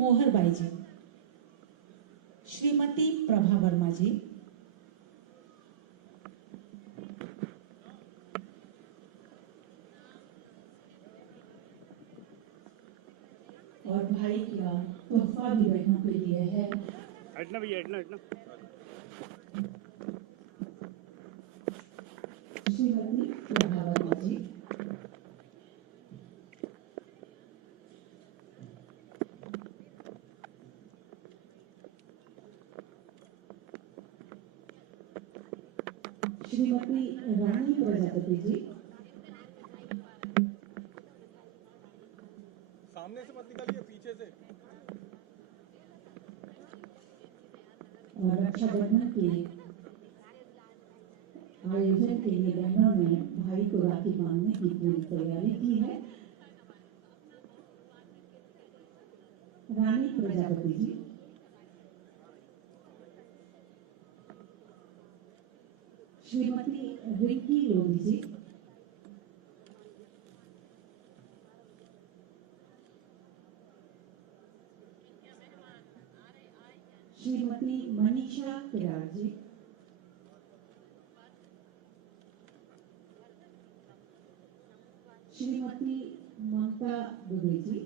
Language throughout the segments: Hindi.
मोहरबाई जी, श्रीमती प्रभा वर्मा जी, और भाई का तोहफा भी बहनों के लिए है। हटना भैया, हटना हटना। श्रीमती प्रभा वर्मा जी, श्रीमती रानी प्रजापति जी, सामने से मत निकालिए, पीछे से। और रक्षाबंधन के आयोजन के लिए बहनों ने भाई को राखी बांधने की पूरी तैयारी की है। रानी प्रजापति जी, श्रीमती रिंकी लोधी जी, श्रीमती मनीषा किरार जी, श्रीमती ममता दुबे जी,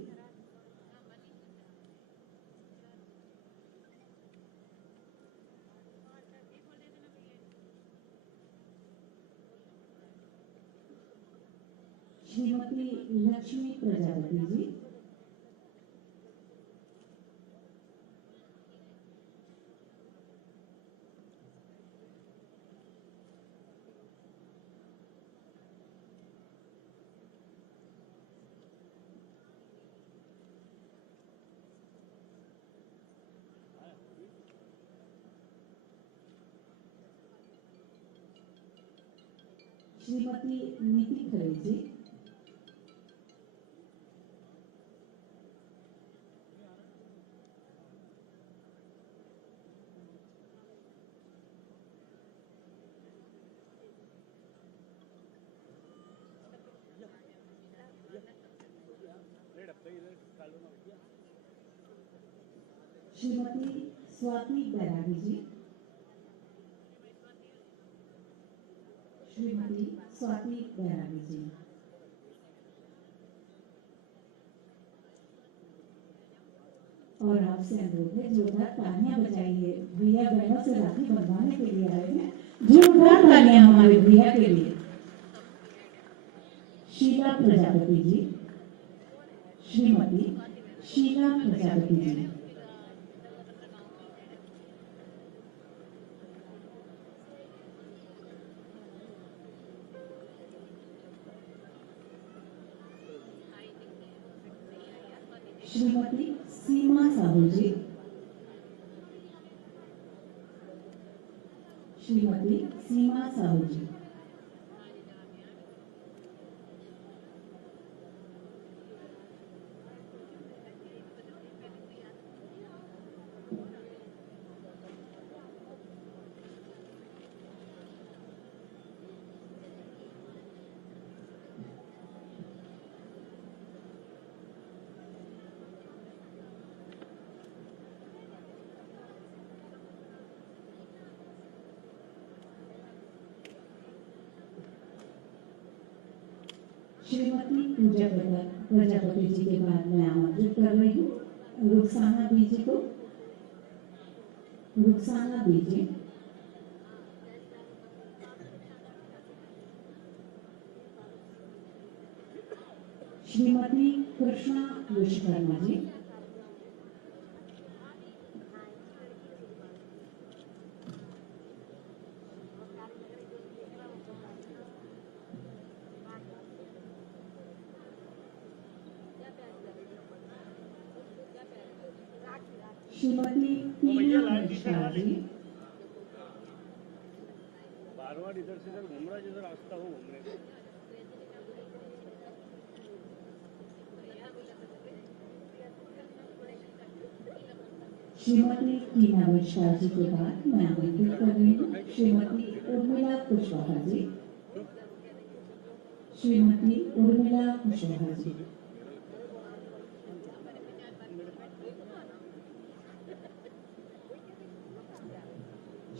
श्रीमती लक्ष्मी प्रजापति जी, श्रीमती नीति खरे जी, श्रीमती स्वाति बैरागी जी, श्रीमती स्वाति बैरागी जी, और आपसे अनुरोध है जोरदार तालियां बजाइए। भैया बहनों से राखी बंधवाने के लिए आए हैं, जोरदार तालियां हमारे भैया के लिए। शीला प्रजापति जी, श्रीमती शीला प्रजापति जी, श्रीमती सीमा साहू जी, श्रीमती सीमा साहू जी, श्रीमती पूजा प्रजापति जी के बाद मैं आमंत्रित कर रही हूँ रुखसाना बीजी को। रुखसाना बीजी, श्रीमती कृष्णा विश्वकर्मा जी, श्रीमती टीना मिश्रा जी, बार-बार इधर से इधर घूम रहा है, जिधर रास्ता हो घूमने का। श्रीमती टीना मिश्रा जी के बाद मैं आमंत्रित कर रही हूँ श्रीमती उर्मिला कुशवाहा जी, श्रीमती उर्मिला कुशवाहा जी,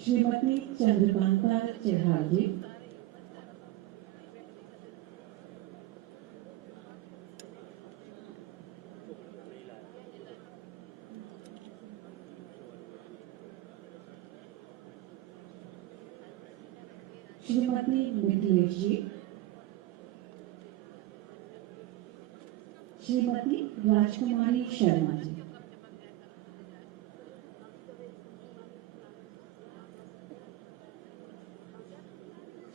श्रीमती चंद्रकांता चढ़ाल जी, श्रीमती मिथिलेश जी, श्रीमती राजकुमारी शर्मा जी,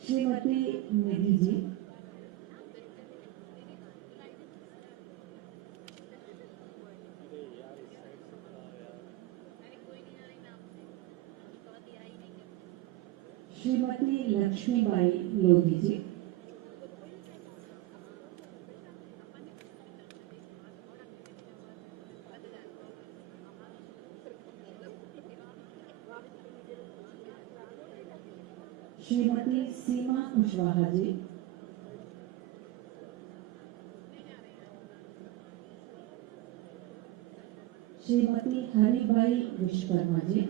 श्रीमती निधि जी, श्रीमती लक्ष्मीबाई लोधी जी, श्रीमती सीमा कुशवाहा जी, श्रीमती हरिबाई विश्वकर्मा जी,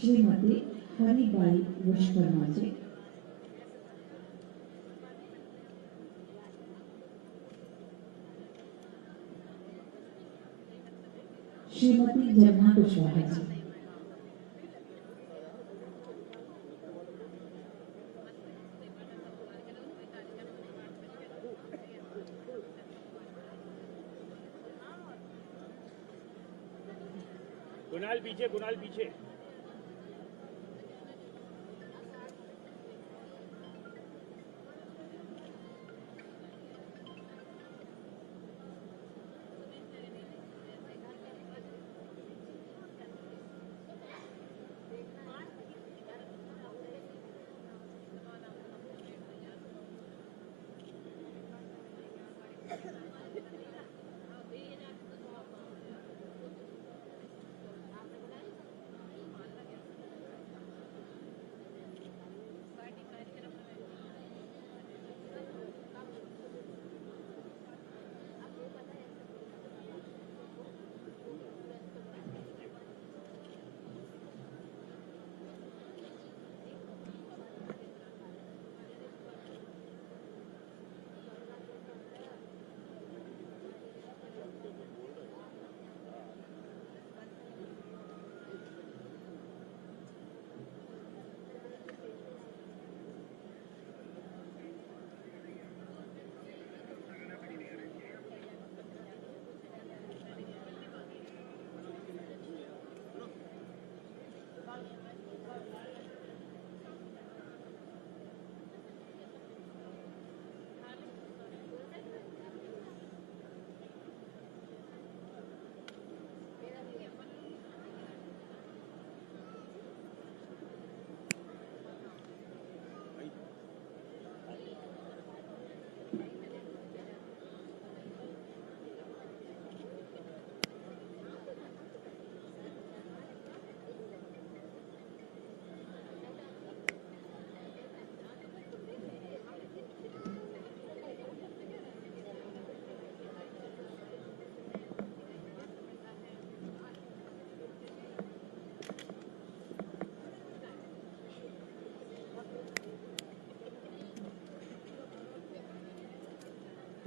श्रीमती हरिबाई विश्वकर्मा जी, श्रीमती जमुना कुशवाहा जी, कुणाल पीछे, कुणाल पीछे।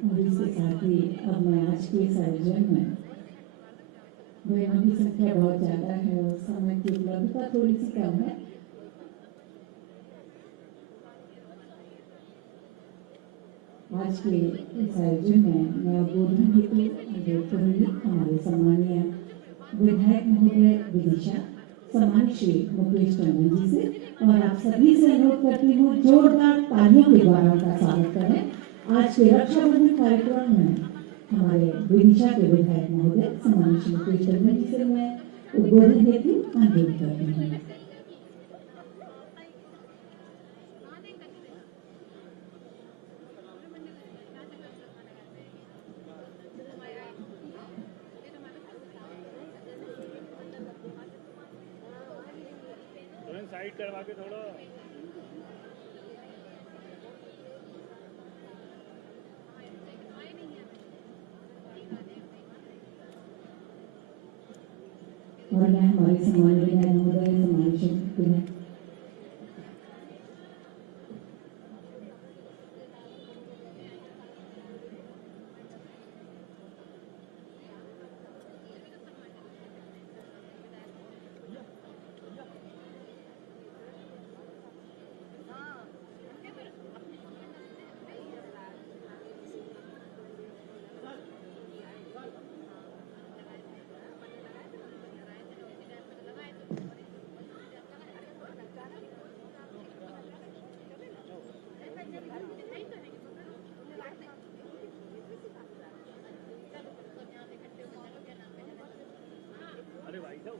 और इसके साथ ही अब मैं आज के इस आयोजन में बहनों की संख्या बहुत ज्यादा है और समय की उपलब्धता थोड़ी सी कम है। आज के इस आयोजन में मैं उद्बोधन हेतु अनुरोध करूंगी हमारे सम्मानीय विधायक महोदय विदिशा, सम्मानित श्री मुकेश टंडन जी से, और आप सभी से अनुरोध करती हूँ जोरदार तालियों के द्वारा उनका स्वागत करें। आज के रक्षाबंधन कार्यक्रम में हमारे विदिशा के विधायक महोदय सम्मानित श्री मुकेश टंडन जी से मैं उद्बोधन हेतु अनुरोध करती हूँ। साइड करवा के थोड़ा। मैं हमारे सम्मानित विधायक महोदय सम्मानित श्री हैं। अरे भाई साहब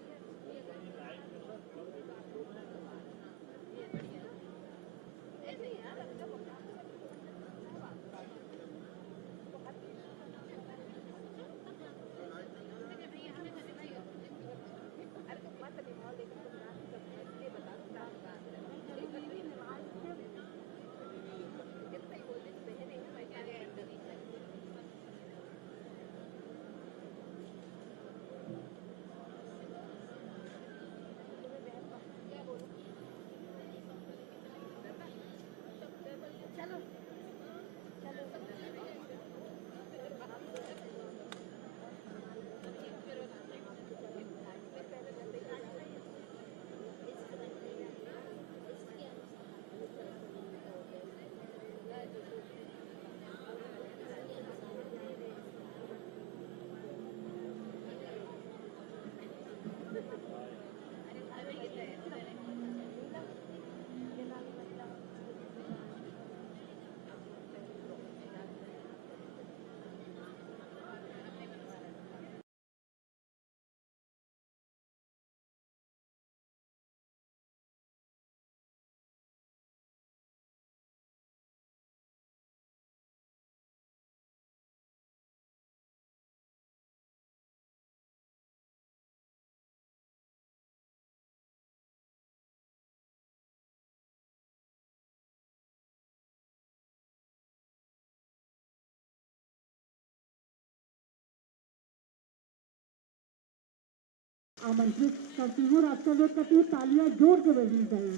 आमंत्रित करती हूँ। राष्ट्र में करती हूँ, तालियां जोर के बजनी चाहिए।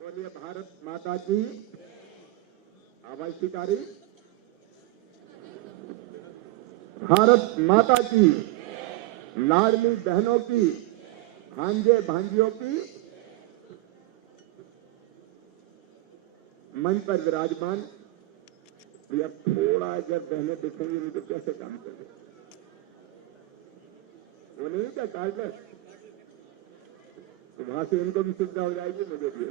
बोलिए भारत माता की। आवाज स्वीकारी। भारत माता की, लाडली बहनों की, भांजे भांजियों की, मंच पर विराजमान भैया थोड़ा अगर बहनें दिखेंगी नहीं तो कैसे काम करें? वो नहीं क्या कार्डलेस, तो वहां से इनको भी सुविधा हो जाएगी, मुझे भी।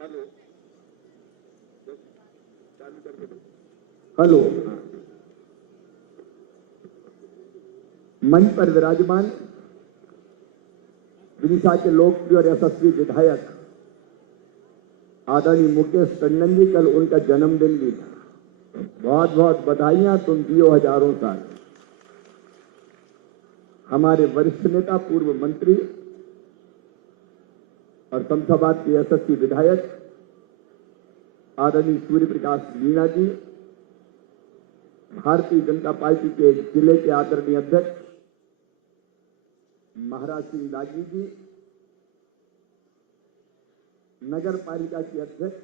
हेलो, चालू करके दो। हेलो, मंच पर विराजमान विदिशा के लोकप्रिय और यशस्वी विधायक आदरणीय मुकेश टंडन जी, कल उनका जन्मदिन भी था। बहुत बहुत बधाइयां, तुम जियो हजारों साल। हमारे वरिष्ठ नेता, पूर्व मंत्री और शमशाबाद के यशस्वी विधायक आदरणीय सूर्य प्रकाश मीणा जी, भारतीय जनता पार्टी के जिले के आदरणीय अध्यक्ष महाराज सिंह दागी जी, नगर पालिका की अध्यक्ष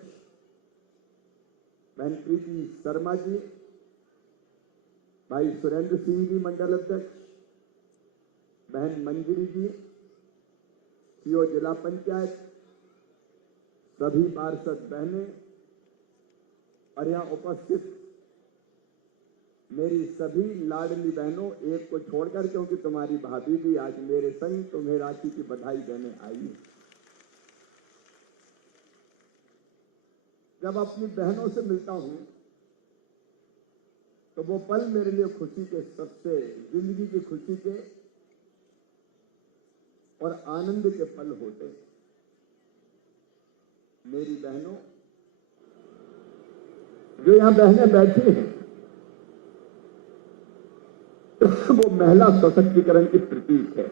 बहन प्रीति शर्मा जी, भाई सुरेंद्र सिंह जी मंडल अध्यक्ष, बहन मंजरी जी, सीओ जिला पंचायत, सभी पार्षद बहनें और यहां उपस्थित मेरी सभी लाडली बहनों, एक को छोड़कर, क्योंकि तुम्हारी भाभी भी आज मेरे संग तुम्हें राखी की बधाई देने आई है। जब अपनी बहनों से मिलता हूं तो वो पल मेरे लिए खुशी के, सबसे जिंदगी की खुशी के और आनंद के पल होते हैं। मेरी बहनों, जो यहां बहनें बैठी हैं, वो महिला सशक्तिकरण की प्रतीक है।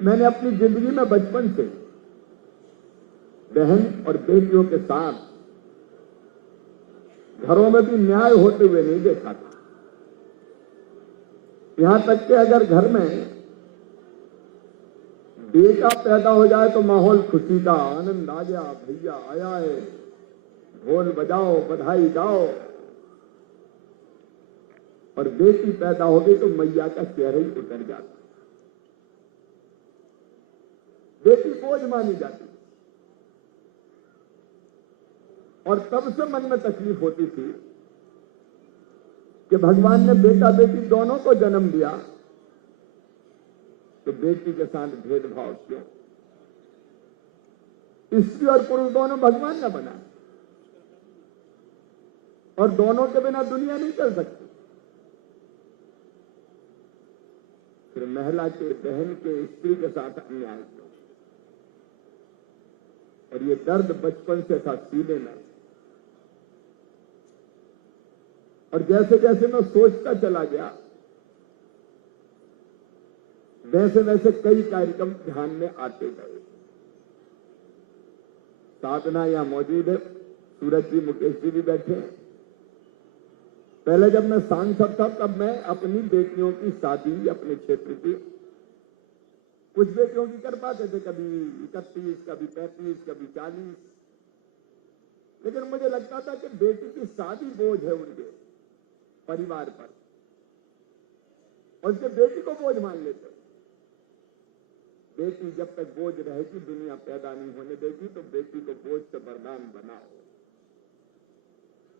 मैंने अपनी जिंदगी में बचपन से बहन और बेटियों के साथ घरों में भी न्याय होते हुए नहीं देखा था। यहां तक कि अगर घर में बेटा पैदा हो जाए तो माहौल खुशी का, आनंद आ गया, भैया आया है, ढोल बजाओ, बधाई गाओ। और बेटी पैदा हो गई तो मैया का चेहरा ही उतर जाता। बेटी बोझ मानी जाती और तब से मन में तकलीफ होती थी कि भगवान ने बेटा बेटी दोनों को जन्म दिया तो बेटी के साथ भेदभाव क्यों? स्त्री और पुरुष दोनों भगवान ने बनाए और दोनों के बिना दुनिया नहीं चल सकती। फिर महिला के, बहन के, स्त्री के साथ अन्याय क्यों? और ये दर्द बचपन से था सीने में। और जैसे जैसे मैं सोचता चला गया वैसे वैसे कई कार्यक्रम ध्यान में आते गए। साधना यहां मौजूद है, सूरज जी, मुकेश जी भी बैठे हैं। पहले जब मैं सांसद था तब मैं अपनी बेटियों की शादी अपने क्षेत्र की, कुछ बेटियों की कर पाते थे, कभी 31, कभी 35, कभी 40। लेकिन मुझे लगता था कि बेटी की शादी बोझ है उनके परिवार पर और उसके बेटी को बोझ मान लेते। बेटी जब तक बोझ रहेगी, दुनिया पैदा नहीं होने देगी, तो बेटी को बोझ से वरदान बनाओ।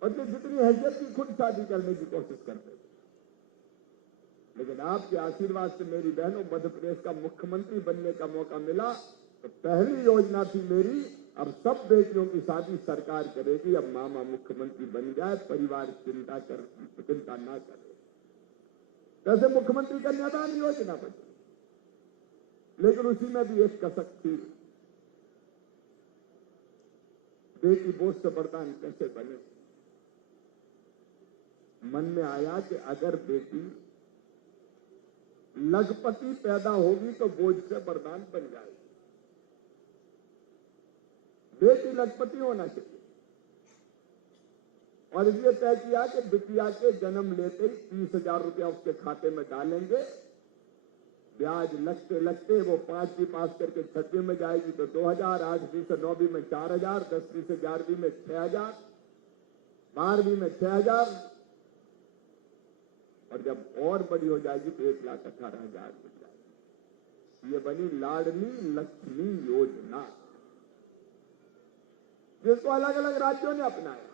और जो जितनी हैसियत की खुद शादी करने की कोशिश करते थे। लेकिन आपके आशीर्वाद से मेरी बहनों, मध्य प्रदेश का मुख्यमंत्री बनने का मौका मिला तो पहली योजना थी मेरी, अब सब बेटियों की शादी सरकार करेगी। अब मामा मुख्यमंत्री बन जाए, परिवार चिंता ना करे। कैसे मुख्यमंत्री कन्यादान योजना बनी, लेकिन उसी में भी एक कसक थी, बेटी बोझ से वरदान कैसे बने। मन में आया कि अगर बेटी लखपति पैदा होगी तो बोझ से वरदान बन जाएगी। बेटी लखपति होना चाहिए। और इसलिए तय किया कि बिटिया के जन्म लेते ही 30,000 रुपया उसके खाते में डालेंगे। ब्याज लगते लगते वो 5वीं पास करके 6वीं में जाएगी तो 2,000, 8वीं से 9वीं में 4,000, 10वीं से 11वीं में 6,000, 12वीं में 6,000 और जब और बड़ी हो जाएगी तो 1,18,000 मिल जाएगी। ये बनी लाडली लक्ष्मी योजना, जिसको अलग अलग राज्यों ने अपनाया।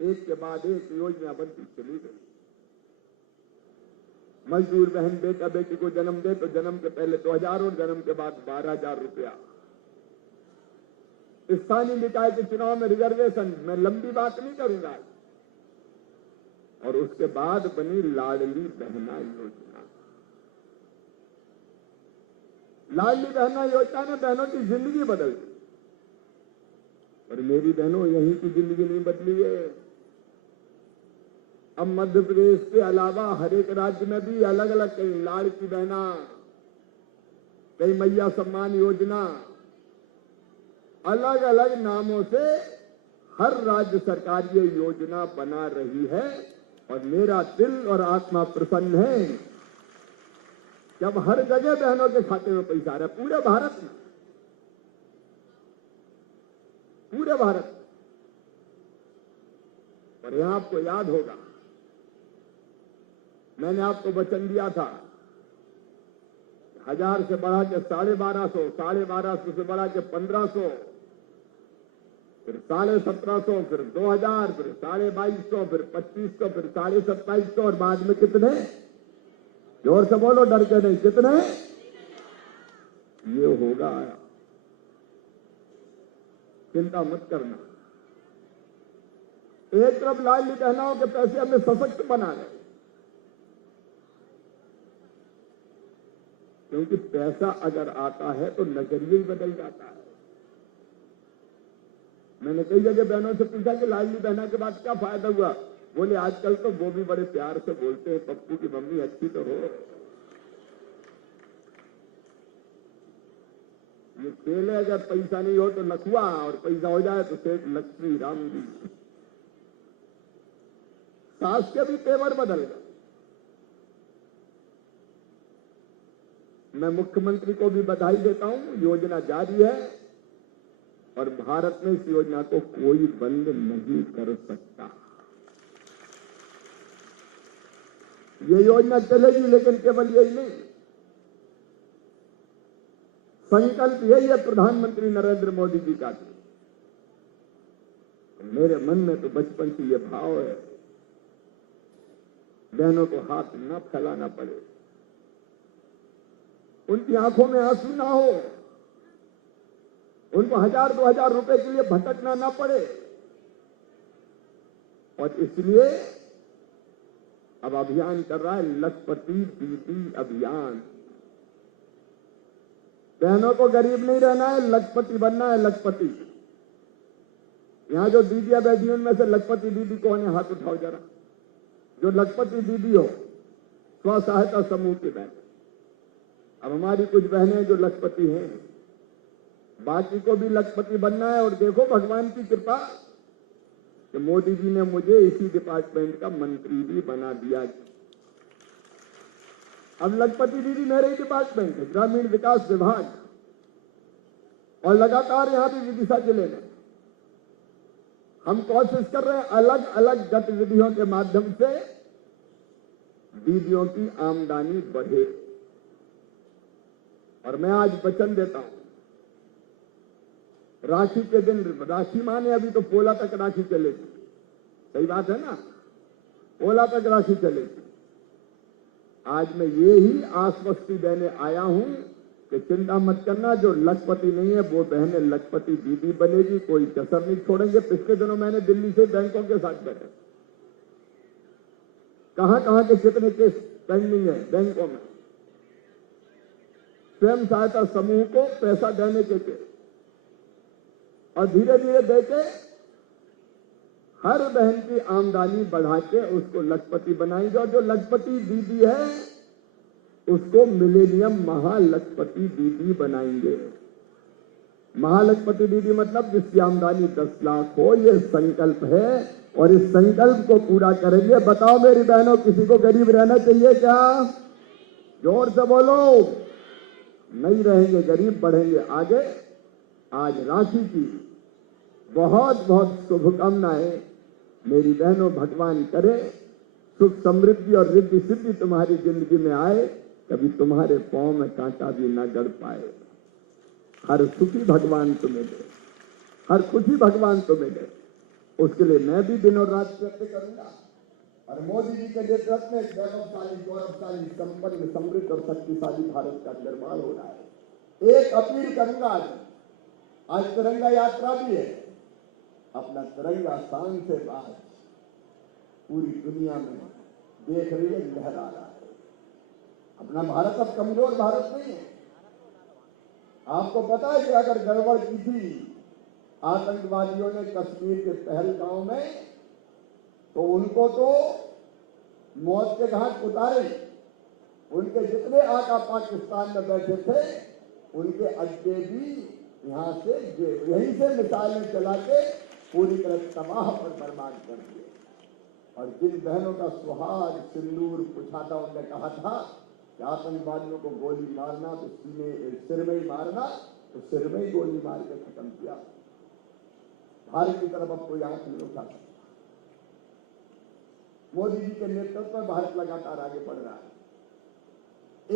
एक के बाद एक योजना बनती चली गई। मजदूर बहन बेटा बेटी को जन्म दे तो जन्म के पहले 2,000 और जन्म के बाद 12,000 रुपया। स्थानीय निकाय के चुनाव में रिजर्वेशन, मैं लंबी बात नहीं करूंगा। और उसके बाद बनी लाडली बहना योजना। लाडली बहना योजना ने बहनों की जिंदगी बदल दी। और मेरी बहनों, यहीं की जिंदगी नहीं बदली है। अब मध्य प्रदेश के अलावा हर एक राज्य में भी अलग अलग कई लाड़की बहना, कई मैया सम्मान योजना, अलग अलग नामों से हर राज्य सरकार ये योजना बना रही है। और मेरा दिल और आत्मा प्रसन्न है जब हर जगह बहनों के खाते में पैसा आ रहा है, पूरे भारत में, पूरे भारत में। और यहां आपको याद होगा, मैंने आपको वचन दिया था 1,000 से बढ़ा के 1,250, 1,250 से बढ़ा के 1,500, फिर 1,750, फिर 2,000, फिर 2,250, फिर 2,500, फिर 2,2700 और बाद में कितने? जोर से बोलो, डर के नहीं, कितने? ये होगा। चिंता मत करना। एक तरफ लाडली बहनाओं के पैसे हमें सशक्त बना रहे, क्योंकि पैसा अगर आता है तो नजरिया ही बदल जाता है। मैंने कई जगह बहनों से पूछा कि लाडली बहना के बाद क्या फायदा हुआ। बोले आजकल तो वो भी बड़े प्यार से बोलते हैं, पप्पू की मम्मी अच्छी तो हो। ये खेल है, अगर पैसा नहीं हो तो लखुआ और पैसा हो जाए तो सेठ लक्ष्मी राम जी। सास के भी तेवर बदल गए। मैं मुख्यमंत्री को भी बधाई देता हूं, योजना जारी है और भारत में इस योजना को कोई बंद नहीं कर सकता। ये योजना चलेगी, लेकिन केवल यही नहीं, संकल्प यही है प्रधानमंत्री नरेंद्र मोदी जी का। मेरे मन में तो बचपन से ये भाव है, बहनों को हाथ न फैलाना पड़े, उनकी आंखों में आंसू ना हो, उनको 1000-2000 रुपए के लिए भटकना ना पड़े। और इसलिए अब अभियान कर रहा है लखपति दीदी अभियान। बहनों को गरीब नहीं रहना है, लखपति बनना है। लखपति, यहां जो दीदियां बैठी उनमें से लखपति दीदी कौन है? हाथ उठाओ जरा। जो लखपति दीदी हो, स्व सहायता समूह की बहन। अब हमारी कुछ बहनें जो लखपति हैं, बाकी को भी लखपति बनना है। और देखो भगवान की कृपा कि मोदी जी ने मुझे इसी डिपार्टमेंट का मंत्री भी बना दिया। अब लखपति दीदी मेरे ही डिपार्टमेंट है, ग्रामीण विकास विभाग, और लगातार यहां भी विदिशा जिले में हम कोशिश कर रहे हैं अलग अलग गतिविधियों के माध्यम से दीदियों की आमदनी बढ़े। और मैं आज वचन देता हूं, राखी के दिन, राखी माने अभी तो पोला तक राखी चलेगी, सही बात है ना, पोला तक राखी चलेगी। आज मैं ये ही आश्वस्ति देने आया हूं कि चिंता मत करना, जो लखपति नहीं है वो बहनें लखपति दीदी बनेगी, कोई कसर नहीं छोड़ेंगे। पिछले दिनों मैंने दिल्ली से बैंकों के साथ बैठे, कहां के कितने केस पेंडिंग है बैंकों में, स्वयं सहायता समूह को पैसा देने के केस, और धीरे धीरे देके हर बहन की आमदनी बढ़ा के उसको लखपति बनाएंगे। और जो लखपति दीदी है उसको मिलेनियम महालखपति दीदी बनाएंगे। महालखपति दीदी मतलब जिसकी आमदनी 10 लाख हो, ये संकल्प है और इस संकल्प को पूरा करेंगे। बताओ मेरी बहनों, किसी को गरीब रहना चाहिए क्या? जोर से बोलो। नहीं रहेंगे गरीब, बढ़ेंगे आगे। आज राखी की बहुत बहुत शुभकामनाएं मेरी बहनों। भगवान करे सुख समृद्धि और रिद्धि सिद्धि तुम्हारी जिंदगी में आए, कभी तुम्हारे पांव में कांटा भी न गड़ पाए। हर सुखी भगवान तुम्हें दे, हर खुशी भगवान तुम्हें दे। उसके लिए मैं भी दिन और रात प्रयत्न करूंगा। और मोदी जी के नेतृत्व में वैभवशाली, गौरवशाली, संपन्न, समृद्ध और शक्तिशाली भारत का निर्माण हो रहा है। एक अपील करूंगा, आज तिरंगा यात्रा भी है। अपना तिरंगा शान से बात पूरी दुनिया में देख रही है, लहरा रहा है। अपना भारत अब कमजोर भारत नहीं है। आपको पता है कि अगर गड़बड़ की थी आतंकवादियों ने कश्मीर के पहलगांव में, तो उनको तो मौत के घाट उतारे। उनके जितने आका पाकिस्तान में बैठे थे, उनके अड्डे भी यहां से यहीं से मिसाइलें चला के पूरी तरह तबाह और बर्बाद कर दिए। और जिन बहनों का सुहाग सिंदूर पूछा था, उनने कहा था कि आतंकवादियों को गोली मारना तो सिर में ही मारना, तो सिर में ही गोली मार के खत्म किया। भारत की तरफ अब कोई आंख नहीं उठा सकता। मोदी जी के नेतृत्व में भारत लगातार आगे बढ़ रहा है।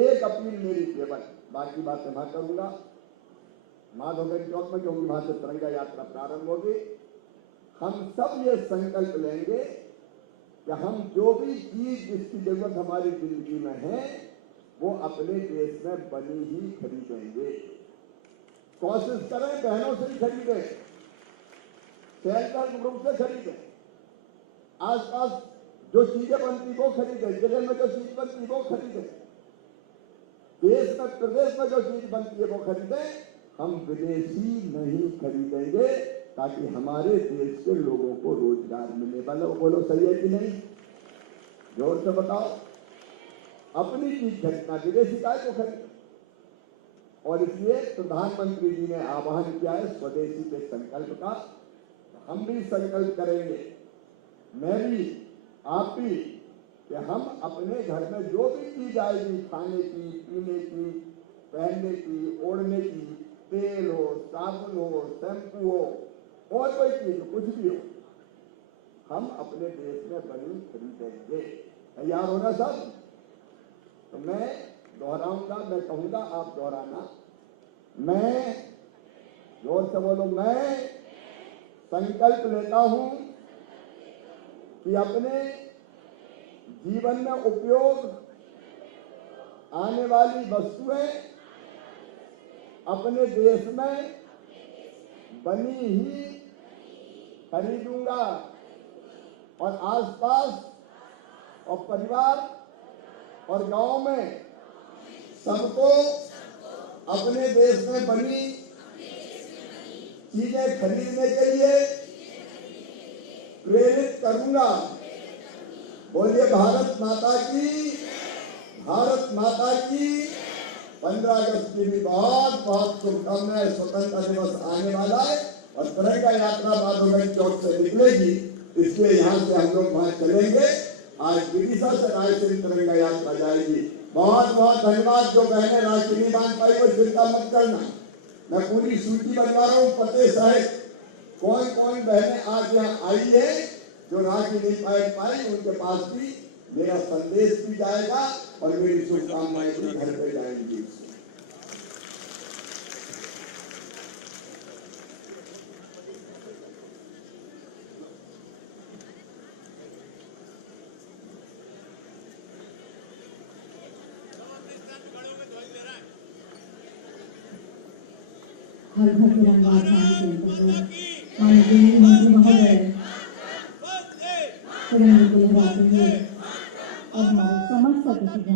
एक अपील मेरी केवल, बाकी बातें मैं करूंगा माधवगंज चौक में, क्योंकि वहां से तिरंगा यात्रा प्रारंभ होगी। हम सब ये संकल्प लेंगे कि हम जो भी चीज जिसकी जरूरत हमारी जिंदगी में है, वो अपने देश में बनी ही खरीदेंगे। कोशिश करें बहनों से ही खरीदें, सेल्फ ग्रुप से खरीदें, आसपास जो चीजें बनती वो खरीदें, जिले में जो चीज बनती वो खरीदें, देश में प्रदेश में जो चीज बनती है वो खरीदें। हम विदेशी नहीं खरीदेंगे, ताकि हमारे देश के लोगों को रोजगार मिले। बोलो सही है कि नहीं? जोर से बताओ। अपनी चीज खरीदना, विदेशी काय को खरीदना? और इसलिए प्रधानमंत्री जी ने आह्वान किया है स्वदेशी के संकल्प का। हम भी संकल्प करेंगे, मैं भी, आप भी, कि हम अपने घर में जो भी चीज आएगी, खाने की, पीने की, पहनने की, ओढ़ने की, तेल हो, साबुन हो, शैम्पू हो, और कोई चीज कुछ भी हो, हम अपने देश में बनी खरीदेंगे। तैयार होना सब? तो मैं दोहराऊंगा, मैं कहूंगा, आप दोहराना। मैं, जोर से बोलो, मैं संकल्प लेता हूं कि अपने जीवन में उपयोग आने वाली वस्तुएं अपने देश में बनी ही खरीदूंगा और आसपास और परिवार और गांव में सबको अपने देश में बनी चीजें खरीदने के लिए प्रेरित करूंगा। बोलिए भारत माता की, भारत माता की। 15 अगस्त की भी बहुत बहुत शुभकामनाएं। स्वतंत्रता दिवस आने वाला है और तिरंगा यात्रा बादोगंज चौक से निकलेगी, इसलिए यहाँ से हम लोग वहां चलेंगे। आज विदिशा से रायसेन तिरंगा यात्रा जाएगी। बहुत बहुत धन्यवाद। जो बहने राखी नहीं बांध पाई वो चिंता मत करना, मैं पूरी सूची बनवा रहा हूँ पते सहित। कौन कौन बहने आज यहाँ आई है जो राखी नहीं पाई, उनके पास भी मेरा संदेश भी जाएगा और मेरी शुभकामनाएं भी घर पे जाएंगी। हर घर तिरंगा अभियान के अंतर्गत माननीय मंत्री महोदय तिरंगे को लहराते हुए और हमारे समस्त सदस्य